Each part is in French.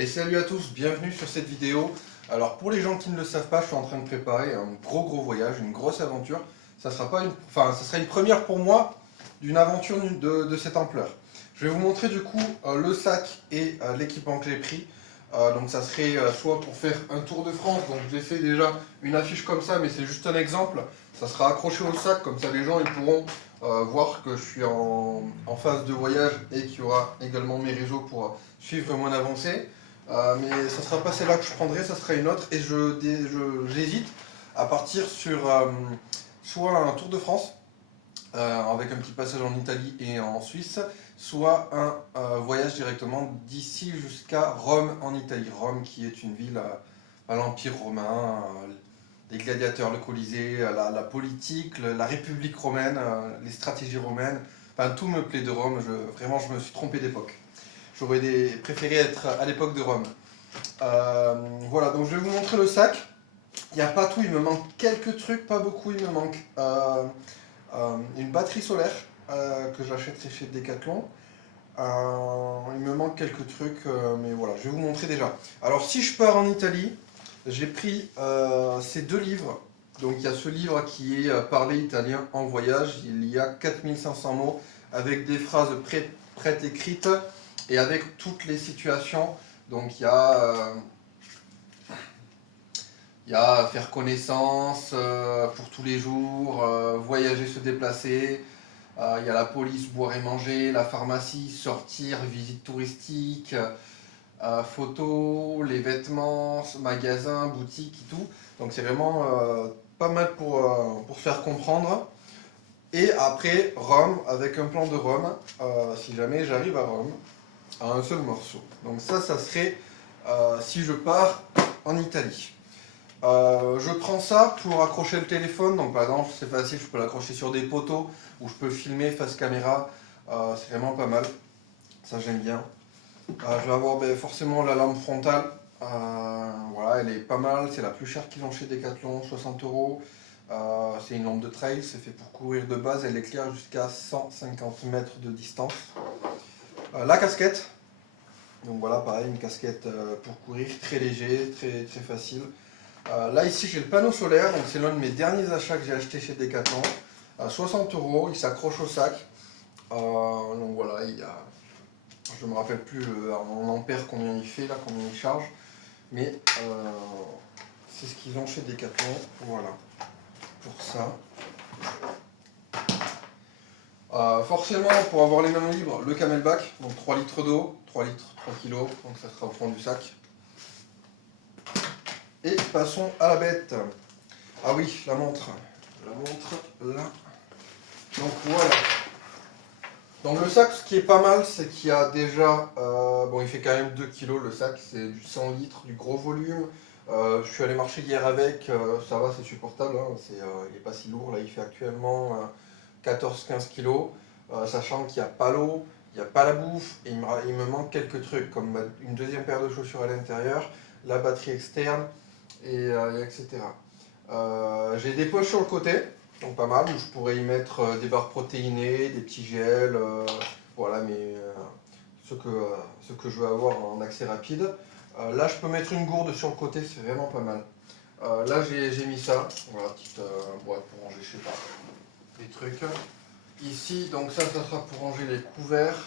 Et salut à tous, bienvenue sur cette vidéo. Alors pour les gens qui ne le savent pas, je suis en train de préparer un gros voyage, une grosse aventure. Ça sera pas une, enfin, ça sera une première pour moi d'une aventure de cette ampleur. Je vais vous montrer du coup le sac et l'équipement que j'ai pris. Donc ça serait soit pour faire un tour de France, donc j'ai fait déjà une affiche comme ça, mais c'est juste un exemple. Ça sera accroché au sac, comme ça les gens ils pourront voir que je suis en phase de voyage et qu'il y aura également mes réseaux pour suivre mon avancée. Mais ça ne sera pas celle-là que je prendrai, ça sera une autre. Et j'hésite à partir sur soit un Tour de France, avec un petit passage en Italie et en Suisse, soit un voyage directement d'ici jusqu'à Rome en Italie. Rome qui est une ville à l'Empire romain, les gladiateurs, le Colisée, la politique, la République romaine, les stratégies romaines. Enfin, tout me plaît de Rome, vraiment je me suis trompé d'époque. J'aurais préféré être à l'époque de Rome. Voilà, donc je vais vous montrer le sac. Il n'y a pas tout, il me manque quelques trucs, pas beaucoup, il me manque une batterie solaire que j'achèterai chez Decathlon. Il me manque quelques trucs, mais voilà, je vais vous montrer déjà. Alors si je pars en Italie, j'ai pris ces deux livres. Donc il y a ce livre qui est Parler italien en voyage. Il y a 4500 mots avec des phrases prêtes écrites et avec toutes les situations. Donc il y a faire connaissance pour tous les jours, voyager, se déplacer. Il y a la police, boire et manger, la pharmacie, sortir, visite touristique, photos, les vêtements, magasins, boutiques et tout. Donc c'est vraiment pas mal pour faire comprendre. Et après, Rome, avec un plan de Rome, si jamais j'arrive à Rome, à un seul morceau. Donc ça serait si je pars en Italie. Je prends ça pour accrocher le téléphone. Donc par exemple, c'est facile, je peux l'accrocher sur des poteaux où je peux filmer face caméra. C'est vraiment pas mal. Ça, j'aime bien. Je vais avoir forcément la lampe frontale. Voilà, elle est pas mal. C'est la plus chère qu'ils ont chez Decathlon, 60 euros. C'est une lampe de trail, c'est fait pour courir de base. Elle éclaire jusqu'à 150 mètres de distance. La casquette. Donc voilà, pareil, une casquette pour courir, très léger, très facile. Là ici j'ai le panneau solaire, donc c'est l'un de mes derniers achats que j'ai acheté chez Decathlon. 60 euros, il s'accroche au sac. Donc voilà, je ne me rappelle plus en ampère combien il fait, là, combien il charge. Mais c'est ce qu'ils ont chez Decathlon. Voilà, pour ça. Forcément, pour avoir les mains libres, le camelback, donc 3 litres d'eau, 3 litres, 3 kilos, donc ça sera au fond du sac. Et passons à la bête. Ah oui, la montre. La montre, là. Donc voilà. Donc le sac, ce qui est pas mal, c'est qu'il y a déjà... bon, il fait quand même 2 kilos le sac, c'est du 100 litres, du gros volume. Je suis allé marcher hier avec, ça va, c'est supportable. Hein, il n'est pas si lourd, là il fait actuellement 14-15 kilos. Sachant qu'il n'y a pas l'eau, il n'y a pas la bouffe, et il me manque quelques trucs, comme une deuxième paire de chaussures à l'intérieur, la batterie externe, etc. J'ai des poches sur le côté, donc pas mal, où je pourrais y mettre des barres protéinées, des petits gels, voilà, mais ce que je veux avoir en accès rapide. Là, je peux mettre une gourde sur le côté, c'est vraiment pas mal. Là, j'ai mis ça, voilà, petite boîte pour ranger, je sais pas, des trucs. Ici, donc ça sera pour ranger les couverts.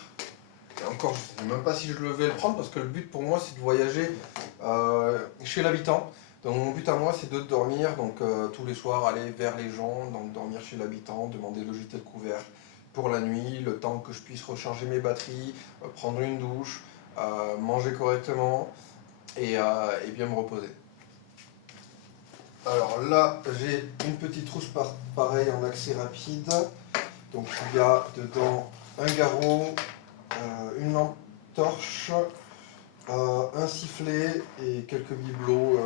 Et encore, je ne sais même pas si je vais le prendre parce que le but pour moi, c'est de voyager chez l'habitant. Donc mon but à moi, c'est de dormir, donc tous les soirs, aller vers les gens, donc dormir chez l'habitant, demander le gîte et le couvert pour la nuit, le temps que je puisse recharger mes batteries, prendre une douche, manger correctement et bien me reposer. Alors là, j'ai une petite trousse pareil en accès rapide. Donc il y a dedans un garrot, une lampe torche, un sifflet et quelques bibelots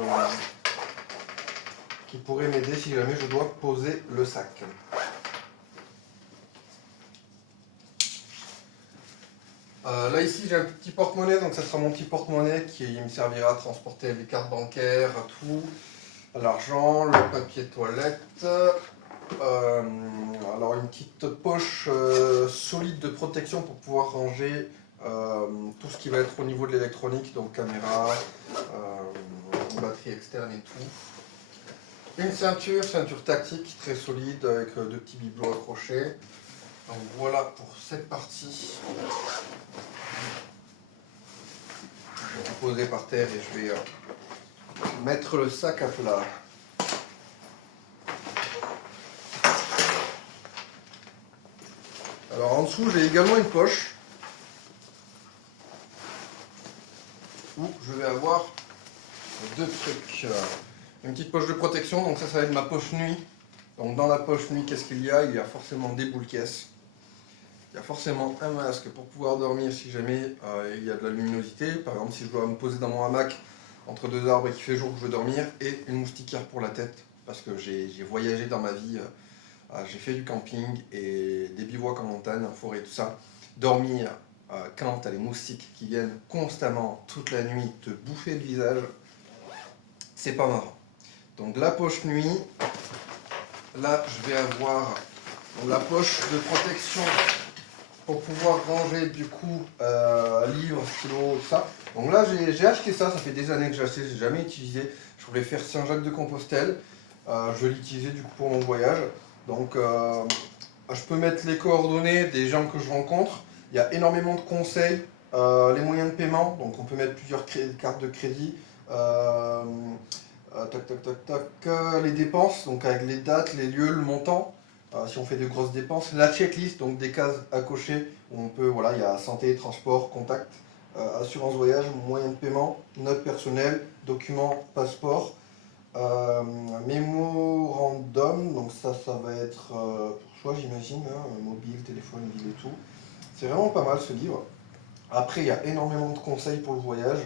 qui pourraient m'aider si jamais je dois poser le sac. Là ici j'ai un petit porte-monnaie, donc ça sera mon petit porte-monnaie qui me servira à transporter les cartes bancaires, tout, l'argent, le papier toilette. Alors une petite poche solide de protection pour pouvoir ranger tout ce qui va être au niveau de l'électronique, donc caméra, batterie externe et tout. Une ceinture tactique très solide avec deux petits bibelots accrochés. Donc voilà pour cette partie. Je vais la poser par terre et je vais mettre le sac à plat. Alors en dessous j'ai également une poche où je vais avoir deux trucs. Une petite poche de protection, donc ça va être ma poche nuit. Donc dans la poche nuit, qu'est-ce qu'il y a? Il y a forcément des boules caisses. Il y a forcément un masque pour pouvoir dormir si jamais il y a de la luminosité. Par exemple, si je dois me poser dans mon hamac entre deux arbres et qu'il fait jour que je veux dormir. Et une moustiquaire pour la tête, parce que j'ai voyagé dans ma vie. J'ai fait du camping et des bivouacs en montagne, en forêt, tout ça. Dormir quand tu as les moustiques qui viennent constamment toute la nuit te bouffer le visage, c'est pas marrant. Donc la poche nuit, là je vais avoir la poche de protection pour pouvoir ranger du coup livres, stylos, tout ça. Donc là j'ai acheté ça fait des années que j'ai acheté, j'ai jamais utilisé. Je voulais faire Saint-Jacques-de-Compostelle, je vais l'utiliser du coup pour mon voyage. Donc je peux mettre les coordonnées des gens que je rencontre. Il y a énormément de conseils, les moyens de paiement, donc on peut mettre plusieurs cartes de crédit. Les dépenses, donc avec les dates, les lieux, le montant, si on fait de grosses dépenses, la checklist, donc des cases à cocher où on peut, voilà, il y a santé, transport, contact, assurance voyage, moyens de paiement, notes personnelles, documents, passeport, mémorandum, donc ça va être pour choix j'imagine, hein, mobile, téléphone, ville et tout. C'est vraiment pas mal ce livre. Après il y a énormément de conseils pour le voyage,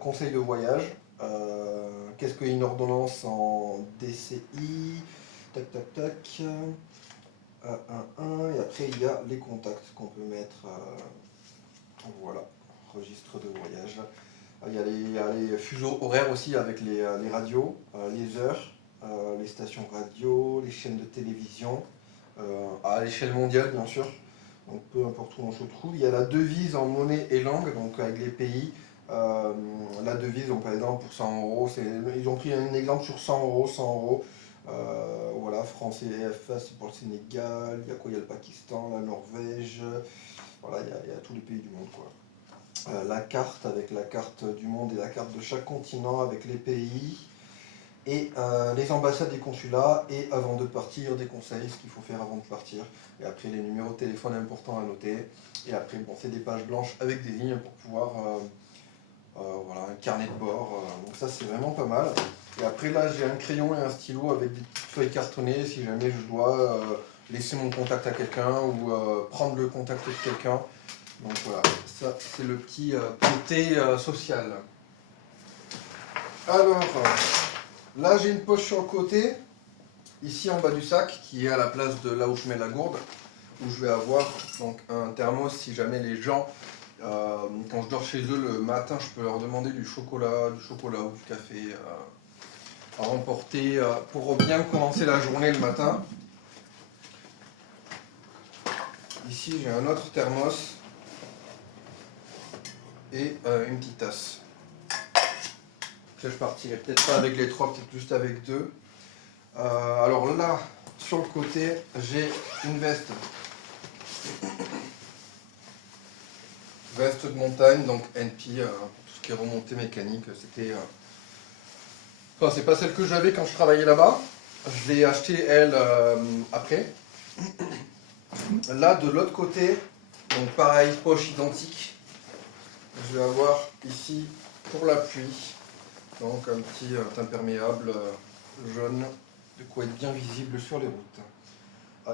conseils de voyage. Qu'est-ce qu'une ordonnance en DCI? Tac, tac, tac. Et après, il y a les contacts qu'on peut mettre. Voilà, registre de voyage. Il y a les fuseaux horaires aussi avec les radios, les heures, les stations radio, les chaînes de télévision, à l'échelle mondiale bien sûr. Donc peu importe où on se trouve. Il y a la devise en monnaie et langue, donc avec les pays. La devise, donc par exemple pour 100 euros, ils ont pris un exemple sur 100 euros, 100 euros. Voilà, France et CFA c'est pour le Sénégal, il y a quoi? Il y a le Pakistan, la Norvège, voilà, il y a tous les pays du monde quoi. La carte avec la carte du monde et la carte de chaque continent avec les pays et les ambassades et consulats et avant de partir des conseils, ce qu'il faut faire avant de partir et après les numéros de téléphone importants à noter et après bon, c'est des pages blanches avec des lignes pour pouvoir voilà, un carnet de bord, donc ça c'est vraiment pas mal. Et après là j'ai un crayon et un stylo avec des petites feuilles cartonnées si jamais je dois laisser mon contact à quelqu'un ou prendre le contact de quelqu'un. Donc voilà, ça c'est le petit côté social. Alors là j'ai une poche sur le côté, ici en bas du sac, qui est à la place de là où je mets la gourde, où je vais avoir donc un thermos si jamais les gens, quand je dors chez eux le matin, je peux leur demander du chocolat ou du café à remporter pour bien commencer la journée le matin. Ici j'ai un autre thermos et une petite tasse. Là, je partirai peut-être pas avec les trois, peut-être juste avec deux. Alors là, sur le côté, j'ai une veste. Veste de montagne, donc NP, tout ce qui est remontée mécanique. C'était. Enfin, c'est pas celle que j'avais quand je travaillais là-bas. Je l'ai achetée, elle, après. Là, de l'autre côté, donc pareil, poche identique. Je vais avoir ici, pour la pluie, donc un petit imperméable jaune, de quoi être bien visible sur les routes.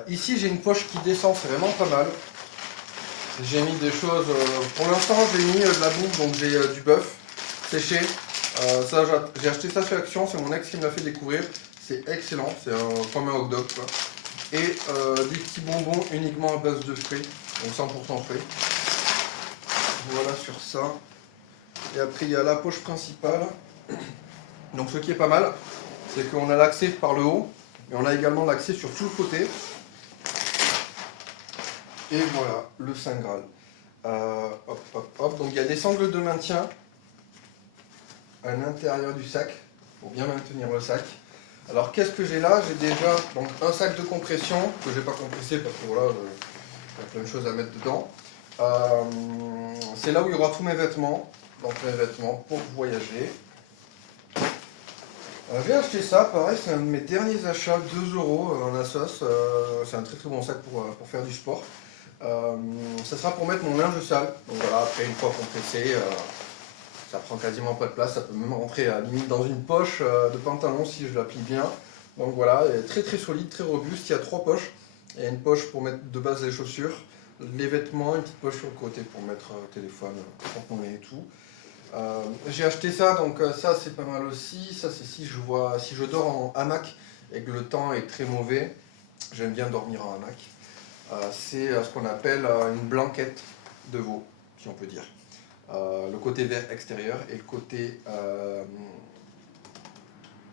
Ici, j'ai une poche qui descend, c'est vraiment pas mal. J'ai mis des choses, pour l'instant j'ai mis de la bouffe, donc j'ai du bœuf séché. Ça, j'ai acheté ça sur Action, c'est mon ex qui me l'a fait découvrir. C'est excellent, c'est comme un hot dog quoi. Et des petits bonbons uniquement à base de fruits, donc 100% fruits. Voilà sur ça. Et après il y a la poche principale. Donc ce qui est pas mal, c'est qu'on a l'accès par le haut, mais on a également l'accès sur tout le côté. Et voilà, le Saint Graal. Hop, hop, hop. Donc il y a des sangles de maintien à l'intérieur du sac pour bien maintenir le sac. Alors qu'est-ce que j'ai là? J'ai déjà donc, un sac de compression que je n'ai pas compressé parce que voilà, il y a plein de choses à mettre dedans. C'est là où il y aura tous mes vêtements, donc mes vêtements pour voyager. J'ai acheté ça, pareil, c'est un de mes derniers achats, 2 euros en Asos. C'est un très très bon sac pour faire du sport. Ça sera pour mettre mon linge sale. Donc voilà, après une fois compressé, ça prend quasiment pas de place. Ça peut même rentrer à la limite dans une poche de pantalon si je l'applique bien. Donc voilà, elle est très très solide, très robuste. Il y a 3 poches. Il y a une poche pour mettre de base les chaussures, les vêtements, une petite poche sur le côté pour mettre téléphone, porte-monnaie et tout. J'ai acheté ça, donc ça c'est pas mal aussi. Ça c'est si je dors en hamac et que le temps est très mauvais, j'aime bien dormir en hamac. C'est ce qu'on appelle une blanquette de veau, si on peut dire. Le côté vert extérieur et le côté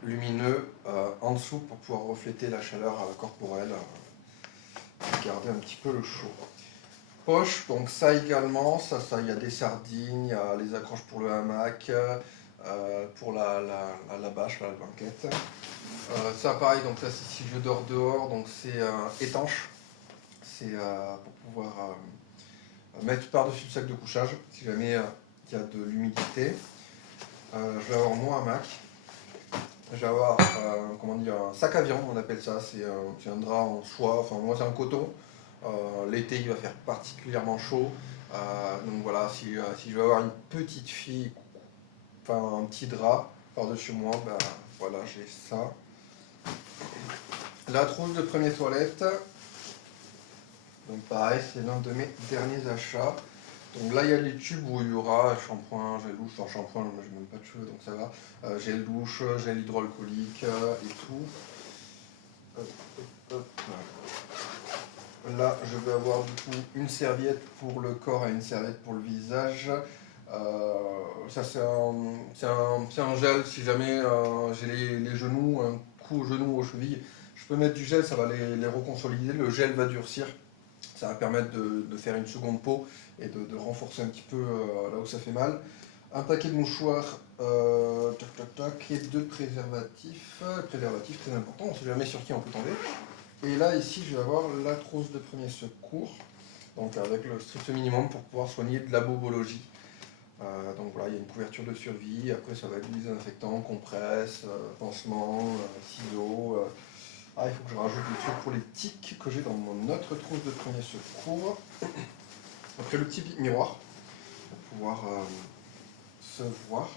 lumineux en dessous pour pouvoir refléter la chaleur corporelle et garder un petit peu le chaud. Poche, donc ça également, il y a des sardines, il y a les accroches pour le hamac, pour la bâche, la blanquette. Ça pareil, donc là si je dors dehors, donc c'est étanche, c'est pour pouvoir mettre par-dessus le sac de couchage si jamais il y a de l'humidité. Je vais avoir mon hamac, je vais avoir comment dire, un sac à viande, on appelle ça, c'est un drap en soie, enfin moi c'est un coton. L'été il va faire particulièrement chaud, donc voilà, si je veux avoir une petite fille, enfin un petit drap par-dessus moi, ben voilà, j'ai ça. La trousse de première toilette, donc pareil, c'est l'un de mes derniers achats. Donc là il y a les tubes où il y aura shampoing, gel douche, enfin shampoing, moi j'ai même pas de cheveux donc ça va, gel douche, gel hydroalcoolique et tout. Hop, hop, hop. Là, je vais avoir du coup une serviette pour le corps et une serviette pour le visage. Ça, c'est un gel si jamais j'ai les genoux, un coup aux genoux, aux chevilles. Je peux mettre du gel, ça va les reconsolider. Le gel va durcir. Ça va permettre de faire une seconde peau et de renforcer un petit peu là où ça fait mal. Un paquet de mouchoirs, tac, tac, tac, et 2 préservatifs. Préservatifs, très important, on ne sait jamais sur qui on peut tomber. Et là, ici, je vais avoir la trousse de premier secours, donc avec le strict minimum pour pouvoir soigner de la bobologie. Donc voilà, il y a une couverture de survie, après ça va être du désinfectant, compresse, pansement, ciseaux. Il faut que je rajoute des trucs pour les tiques que j'ai dans mon autre trousse de premier secours. Après le petit miroir, pour pouvoir se voir.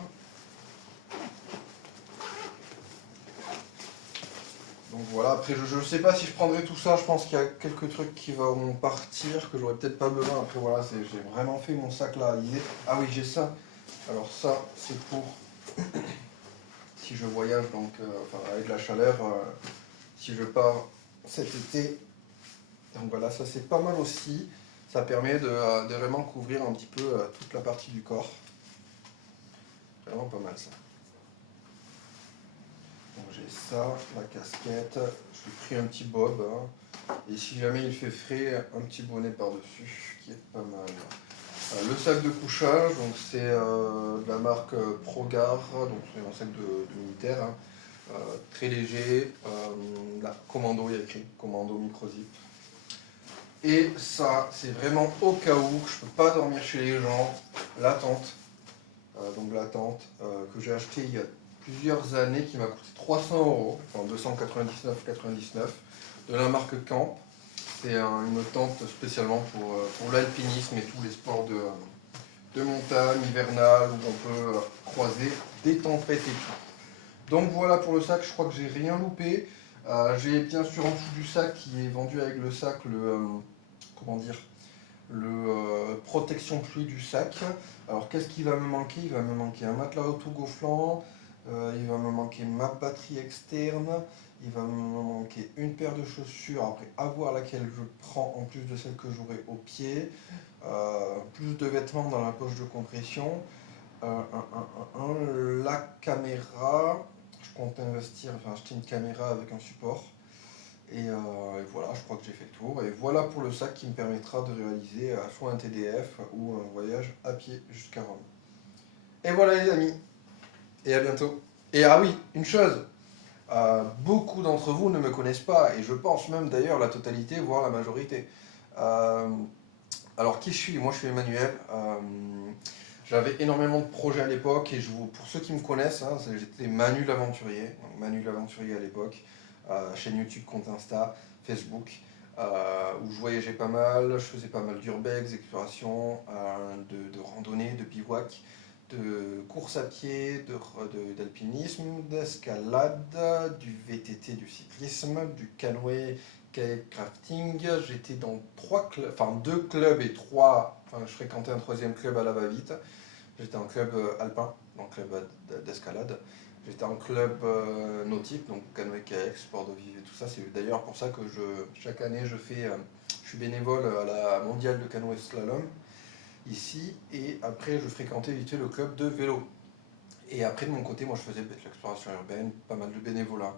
Donc voilà, après je ne sais pas si je prendrai tout ça, je pense qu'il y a quelques trucs qui vont partir, que j'aurais peut-être pas besoin. Après voilà, j'ai vraiment fait mon sac là à l'idée. Ah oui, j'ai ça. Alors ça, c'est pour si je voyage, donc enfin, avec la chaleur, si je pars cet été. Donc voilà, ça c'est pas mal aussi. Ça permet de vraiment couvrir un petit peu toute la partie du corps. Vraiment pas mal ça. Donc j'ai ça, la casquette, je lui ai pris un petit bob, hein. Et si jamais il fait frais, un petit bonnet par-dessus, qui est pas mal. Le sac de couchage, donc c'est de la marque Progar, donc c'est un sac de militaire, hein. Très léger, là, commando, il y a écrit commando microzip. Et ça, c'est vraiment au cas où je ne peux pas dormir chez les gens, la tente. Donc la tente que j'ai achetée il y a plusieurs années, qui m'a coûté 300 euros, enfin 299,99, de la marque Camp. C'est une tente spécialement pour l'alpinisme et tous les sports de montagne, hivernale, où on peut croiser des tempêtes et tout. Donc voilà pour le sac, je crois que j'ai rien loupé. J'ai bien sûr en dessous du sac, qui est vendu avec le sac, comment dire, protection pluie du sac. Alors qu'est-ce qui va me manquer? Il va me manquer un matelas autogonflant, il va me manquer ma batterie externe, il va me manquer une paire de chaussures, après à voir laquelle je prends en plus de celle que j'aurai au pied, plus de vêtements dans la poche de compression, la caméra, je compte investir, enfin acheter une caméra avec un support. Et voilà, je crois que j'ai fait le tour. Et voilà pour le sac qui me permettra de réaliser soit un TDF ou un voyage à pied jusqu'à Rome. Et voilà les amis, et à bientôt. Et ah oui, une chose, beaucoup d'entre vous ne me connaissent pas, et je pense même d'ailleurs la totalité, voire la majorité. Euh, alors qui je suis? Moi je suis Emmanuel. J'avais énormément de projets à l'époque, et pour ceux qui me connaissent, hein, j'étais Manu l'aventurier. Donc Manu l'aventurier à l'époque, chaîne YouTube, compte Insta, Facebook, où je voyageais pas mal, je faisais pas mal d'urbex, d'exploration, de randonnée, de bivouac, de course à pied, d'alpinisme, d'escalade, du VTT, du cyclisme, du canoë, kayak crafting. J'étais dans deux clubs et je fréquentais un troisième club à la va-vite. J'étais en club alpin, donc club d'escalade. J'étais en club nautique, donc canoë, kayak, sport d'eau vive et tout ça. C'est d'ailleurs pour ça que chaque année je suis bénévole à la mondiale de canoë slalom ici. Et après, je fréquentais vite fait le club de vélo. Et après, de mon côté, moi, je faisais de l'exploration urbaine, pas mal de bénévolat.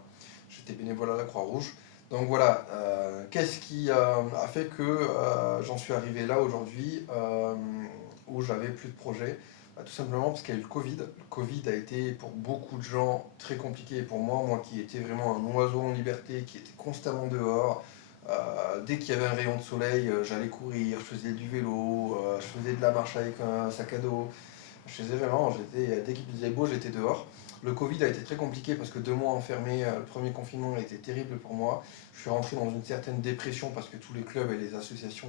J'étais bénévole à la Croix-Rouge. Donc voilà, qu'est-ce qui a fait que j'en suis arrivé là aujourd'hui, où j'avais plus de projets? Tout simplement parce qu'il y a eu le Covid. Le Covid a été pour beaucoup de gens très compliqué. Et pour moi qui étais vraiment un oiseau en liberté, qui était constamment dehors, dès qu'il y avait un rayon de soleil, j'allais courir, je faisais du vélo, je faisais de la marche avec un sac à dos. Je faisais vraiment, dès qu'il faisait beau, j'étais dehors. Le Covid a été très compliqué parce que 2 mois enfermé, le premier confinement a été terrible pour moi. Je suis rentré dans une certaine dépression parce que tous les clubs et les associations,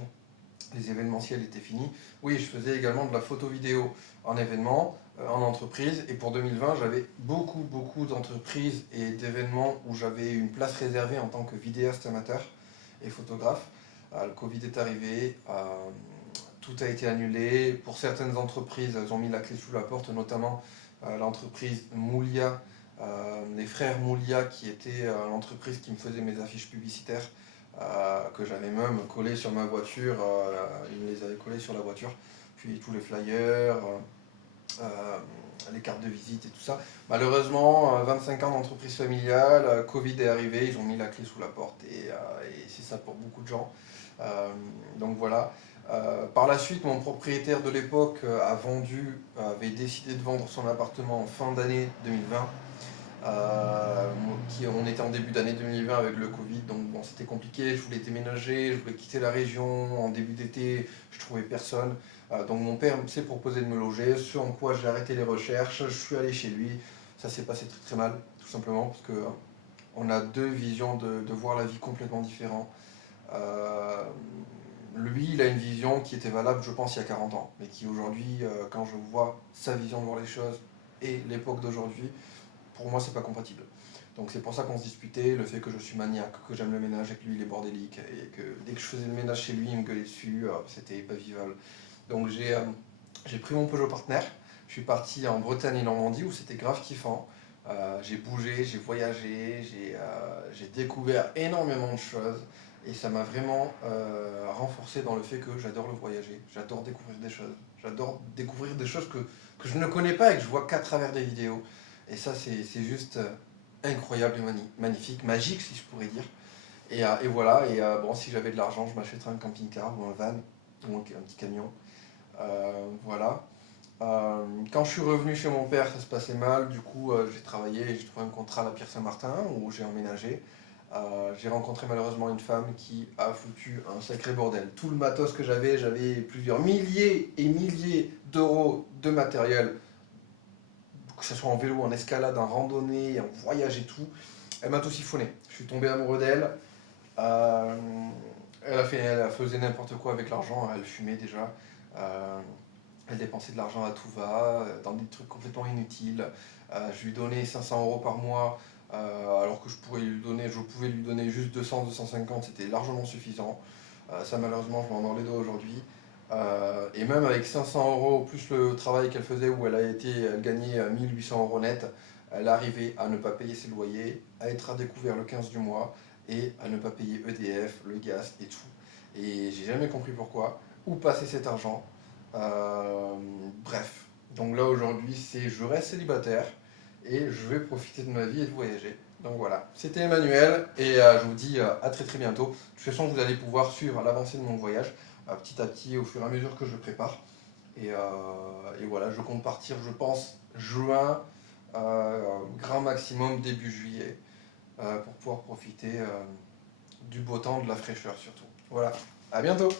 les événementiels étaient finis. Oui, je faisais également de la photo-vidéo en événement, en entreprise. Et pour 2020, j'avais beaucoup d'entreprises et d'événements où j'avais une place réservée en tant que vidéaste amateur et photographe. Le Covid est arrivé, tout a été annulé. Pour certaines entreprises, elles ont mis la clé sous la porte, notamment l'entreprise Moulia, les frères Moulia, qui était l'entreprise qui me faisait mes affiches publicitaires, que j'avais même collées sur ma voiture. Ils me les avaient collées sur la voiture. Puis tous les flyers, les cartes de visite et tout ça. Malheureusement, 25 ans d'entreprise familiale, Covid est arrivé, ils ont mis la clé sous la porte. Et c'est ça pour beaucoup de gens. Donc voilà. Par la suite, mon propriétaire de l'époque avait décidé de vendre son appartement en fin d'année 2020. On était en début d'année 2020 avec le Covid, donc bon, c'était compliqué. Je voulais déménager, je voulais quitter la région. En début d'été, je trouvais personne. Donc mon père s'est proposé de me loger, ce en quoi j'ai arrêté les recherches. Je suis allé chez lui. Ça s'est passé très très mal, tout simplement, parce que on a deux visions de voir la vie complètement différentes. Lui, il a une vision qui était valable, je pense, il y a 40 ans, mais qui aujourd'hui, quand je vois sa vision de voir les choses et l'époque d'aujourd'hui, pour moi, c'est pas compatible. Donc c'est pour ça qu'on se disputait, le fait que je suis maniaque, que j'aime le ménage et que lui, il est bordélique, et que dès que je faisais le ménage chez lui, il me gueulait dessus, c'était pas vivable. Donc j'ai pris mon Peugeot Partner, je suis parti en Bretagne et Normandie où c'était grave kiffant. J'ai bougé, j'ai voyagé, j'ai découvert énormément de choses. Et ça m'a vraiment renforcé dans le fait que j'adore le voyager, j'adore découvrir des choses. J'adore découvrir des choses que je ne connais pas et que je vois qu'à travers des vidéos. Et ça, c'est juste incroyable et magnifique, magique si je pourrais dire. Et voilà, bon, si j'avais de l'argent, je m'achèterais un camping-car ou un van ou un petit camion. Voilà. Quand je suis revenu chez mon père, ça se passait mal. Du coup, j'ai travaillé et j'ai trouvé un contrat à la Pierre-Saint-Martin où j'ai emménagé. J'ai rencontré malheureusement une femme qui a foutu un sacré bordel. Tout le matos que j'avais plusieurs milliers et milliers d'euros de matériel, que ce soit en vélo, en escalade, en randonnée, en voyage et tout. Elle m'a tout siphonné. Je suis tombé amoureux d'elle. Euh, elle faisait n'importe quoi avec l'argent. Elle fumait déjà. Euh, Elle dépensait de l'argent à tout va, dans des trucs complètement inutiles. Je lui donnais 500 euros par mois, alors que je pouvais lui donner juste 200, 250, c'était largement suffisant. Ça, malheureusement, je m'en mords les doigts aujourd'hui. Et même avec 500 euros, plus le travail qu'elle faisait, où elle gagnait 1800 euros net, elle arrivait à ne pas payer ses loyers, à être à découvert le 15 du mois, et à ne pas payer EDF, le gaz et tout. Et j'ai jamais compris pourquoi. Où passer cet argent? Bref, donc là aujourd'hui, je reste célibataire et je vais profiter de ma vie et de voyager. Donc voilà, c'était Emmanuel et je vous dis à très très bientôt. De toute façon, vous allez pouvoir suivre l'avancée de mon voyage petit à petit au fur et à mesure que je prépare. Et voilà, je compte partir, je pense, juin, grand maximum début juillet, pour pouvoir profiter du beau temps, de la fraîcheur surtout. Voilà, à bientôt!